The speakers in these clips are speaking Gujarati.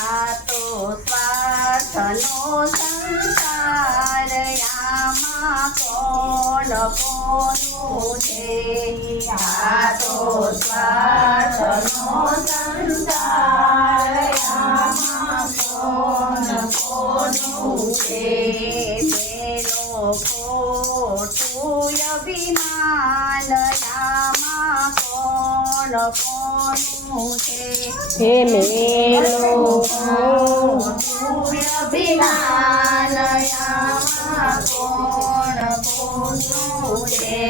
આ તો સ્વાર્થનો સંસાર આમાં કોણ કોનું છે આ તો સ્વાર્થનો સંસાર આમાં કોણ કોનું છે પેલો ખોટું અભિમાન આમાં કોણ કોનું છે મેલો અભિમાન આમાં કોણ કોનું છે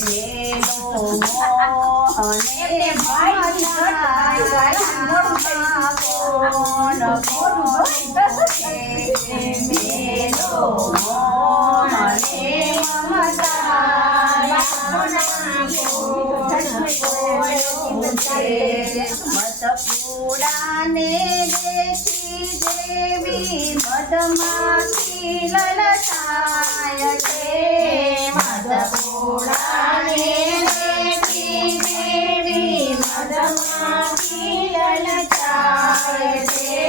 મેલો મોહને માયા કોણ કોનું છે મેલો મોહને મધપૂડાને દેખી દેવી મધમાખી લલચાય છે મધપૂડાને દેખી દેવી મધમાખી લલચાય છે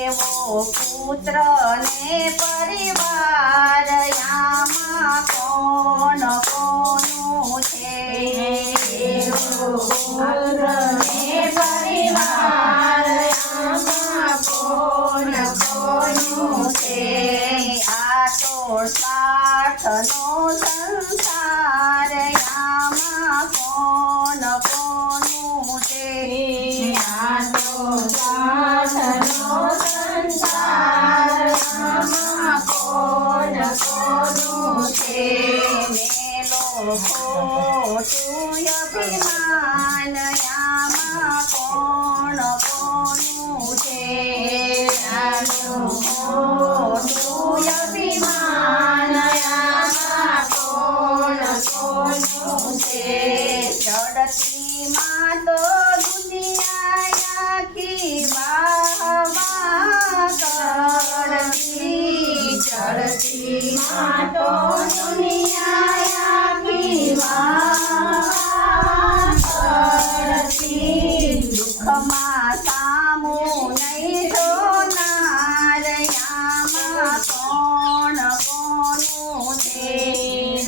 એવો પુત્ર ને પરિવાર આમાં કોણ કોનું છે પુત્ર ને પરિવાર આમાં કોણ કોનું છે આ તો સ્વાર્થનો સંસાર આમાં કોણ કોનું છે આ તો સ્વાર્થનો સંસાર આમાં કોણ કોનું છે મેલો ખોટું અભિમાન આમાં કોણ કોનું છે આ તો ખોટું અભિમાન આમાં કોણ કોનું છે ચડતી માં તો દુનિયા આખી વાહ કરતી ચડતી માં તો દુનિયા આખી વાહ કરતી દુઃખમાં સામું નહીં જોનાર આમાં કોણ કોનું છે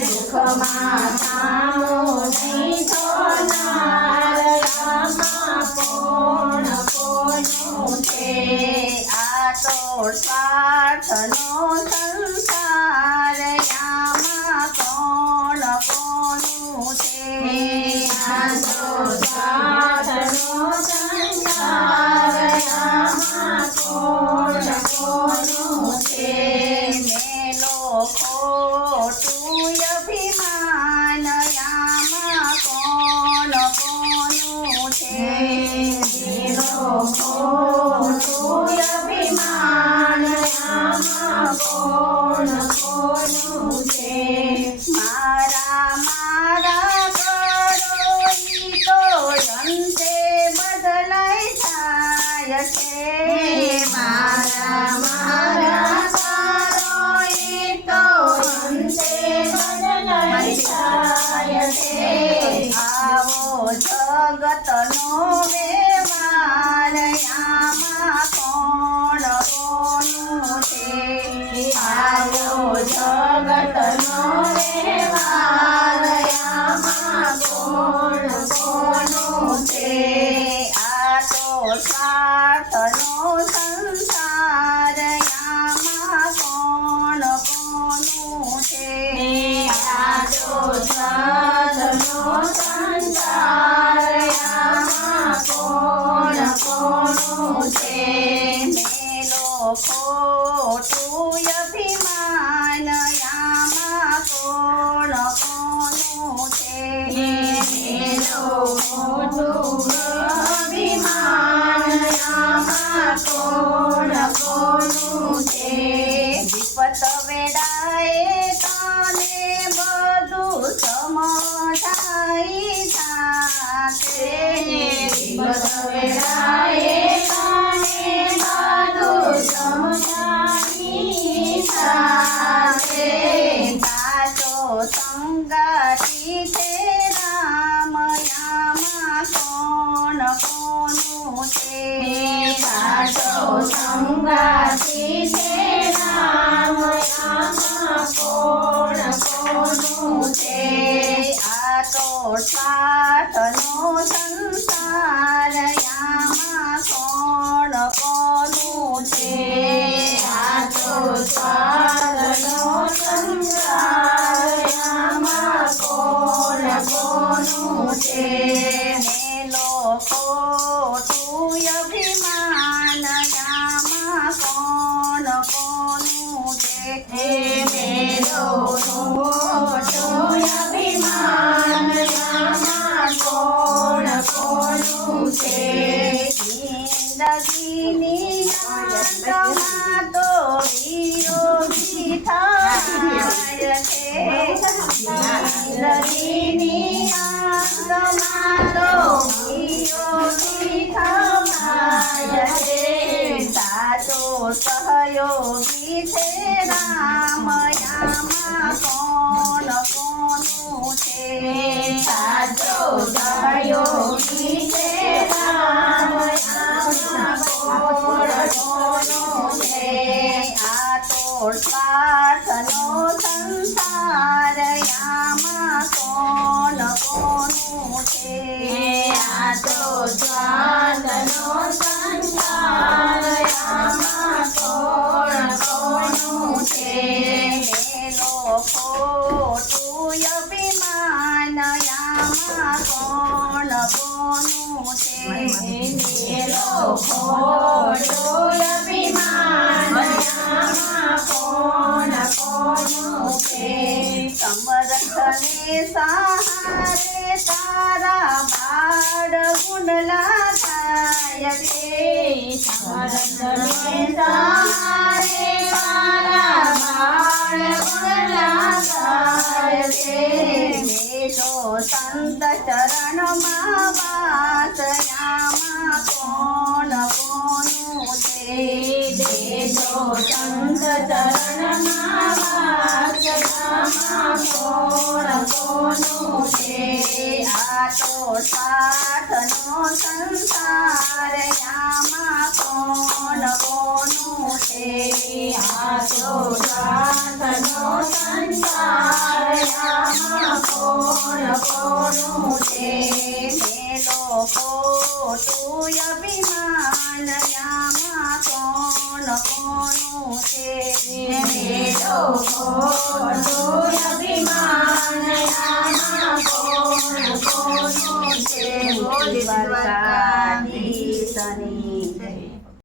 દુઃખમાં સામું નહીં જોનાર આમાં કોણ કોનું છે આ તો સ્વાર્થનો સંસાર આમાં કોણ કોનું છે આ તો સ્વાર્થનો સંસાર આમાં કોણ કોનું છે મેલો ખોટું અભિમાન આમાં કોણ કોનું છે મેલો ખોટું અભિમાન આમાં કોણ કોનું છે મારા મારા કરો ઈ તો અંતે બદલાઈ જાય છે મારા મારા કરો ઈ તો અંતે બદલાઈ જાય છે આવો જગતનો વ્યવહાર આમાં કોણ કોનું છે આવો જગતનો વ્યવહાર આમાં કોણ કોનું છે આ તો સ્વાર્થનો સંસાર આમાં કોણ કોનું છે આ તો સ્વાર્થનો સંસાર આમાં કોણ કોનું છે મેલો ખોટું અભિમાન આમાં કોણ કોનું છે મેલો ખોટું અભિમાન આમાં કોણ કોનું છે વિપત વેળાએ તને બધું સમજાઈ જાશે વિપત વેળાએ તને બધું સમજાઈ તો સંગાતી છે રામ આમાં કોણ કોનું છે આ તો સાથનો સંસાર આમાં કોણ કોનું છે આ તો સાથનો સંસાર આમાં કોણ કોનું છે મેલો ખોટું અભિમાન આમાં કોણ કોનું છે મેલો ખોટું અભિમાન આમાં કોણ કોનું છે જિંદગીની યાદમાં તો વિયોગી થાય છે જિંદગીની યાદમાં તો વિયોગી થાય છે સાચો સહયોગી છે રામ આમાં કોણ કોનું છે સાચો સહયોગી છે રામ આમાં કોણ કોનું છે આ તો સ્વાર્થનો સંસાર આમાં કોણ કોનું છે આ તો સ્વાર્થનો સંસાર આમાં કોણ કોનું છે મેલો ખોટું અભિમાન આમાં કોણ કોનું છે મેલો ખોટું અભિમાન આમાં કોણ કોનું છે સમરથને સહારે તારા બાળ ગુંડલા થાય છે સમરથને સહારે તારા બાળ ગુંડલા થાય છે મેલો સંત ચરણમાં વાસ આમાં કોણ કોનું છે દેજો સંત ચરણમાં વાસ આમાં કોણ કોનું છે આ તો સાથનો સંસાર